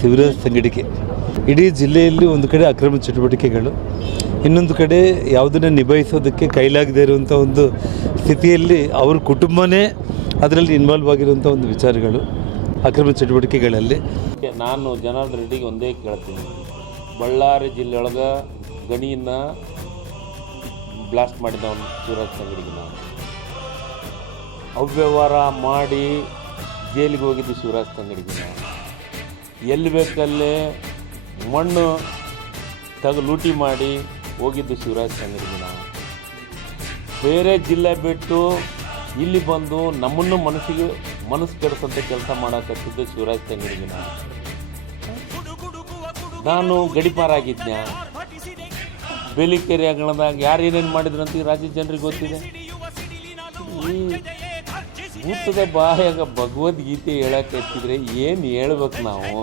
ಶಿವರಾಜ್ ತಂಗಡಿಗೆ ಇಡೀ ಜಿಲ್ಲೆಯಲ್ಲಿ ಒಂದು ಕಡೆ ಅಕ್ರಮ ಚಟುವಟಿಕೆಗಳು, ಇನ್ನೊಂದು ಕಡೆ ಯಾವುದನ್ನು ನಿಭಾಯಿಸೋದಕ್ಕೆ ಕೈಲಾಗದೇ ಇರುವಂಥ ಒಂದು ಸ್ಥಿತಿಯಲ್ಲಿ ಅವ್ರ ಕುಟುಂಬನೇ ಅದರಲ್ಲಿ ಇನ್ವಾಲ್ವ್ ಆಗಿರುವಂಥ ಒಂದು ವಿಚಾರಗಳು ಅಕ್ರಮ ಚಟುವಟಿಕೆಗಳಲ್ಲಿ. ನಾನು ಜನಾರ್ದನ್ ರೆಡ್ಡಿಗೆ ಒಂದೇ ಕೇಳ್ತೀನಿ, ಬಳ್ಳಾರಿ ಜಿಲ್ಲೆಯೊಳಗೆ ಗಣಿಯನ್ನು ಬ್ಲಾಸ್ಟ್ ಮಾಡಿದವನು ಶಿವರಾಜ್ ತಂಗಡಿಗೆ. ನಾನು ಅವ್ಯವಹಾರ ಮಾಡಿ ಜೈಲಿಗೆ ಹೋಗಿದ್ದು ಶಿವರಾಜ್ ತಂಗಡಿಗೆ. ಎಲ್ಲಿ ಬೇಕಲ್ಲೇ ಮಣ್ಣು ಲೂಟಿ ಮಾಡಿ ಹೋಗಿದ್ದು ಶಿವರಾಜ್ ತಂಗಡಿಗೆ. ಬೇರೆ ಜಿಲ್ಲೆ ಬಿಟ್ಟು ಇಲ್ಲಿ ಬಂದು ನಮ್ಮನ್ನು ಮನಸ್ಸು ಕೆಡಿಸೋಂಥ ಕೆಲಸ ಮಾಡಕತ್ತಿದ್ದು ಶಿವರಾಜ್ ತಂಗಡಿಗೆ. ನಾನು ಗಡಿಪಾರಾಗಿದ್ದೆ. ಬೇಲಿಕೆರೆ ಹಗರಣದಾಗ ಯಾರು ಏನೇನು ಮಾಡಿದ್ರು ಅಂತ ಈ ರಾಜ್ಯ ಜನರಿಗೆ ಗೊತ್ತಿದೆ. ಈ ಭೂತದ ಬಾಯಾಗ ಭಗವದ್ಗೀತೆ ಹೇಳಕ್ಕೆ ಎತ್ತಿದ್ರೆ ಏನು ಹೇಳ್ಬೇಕು ನಾವು?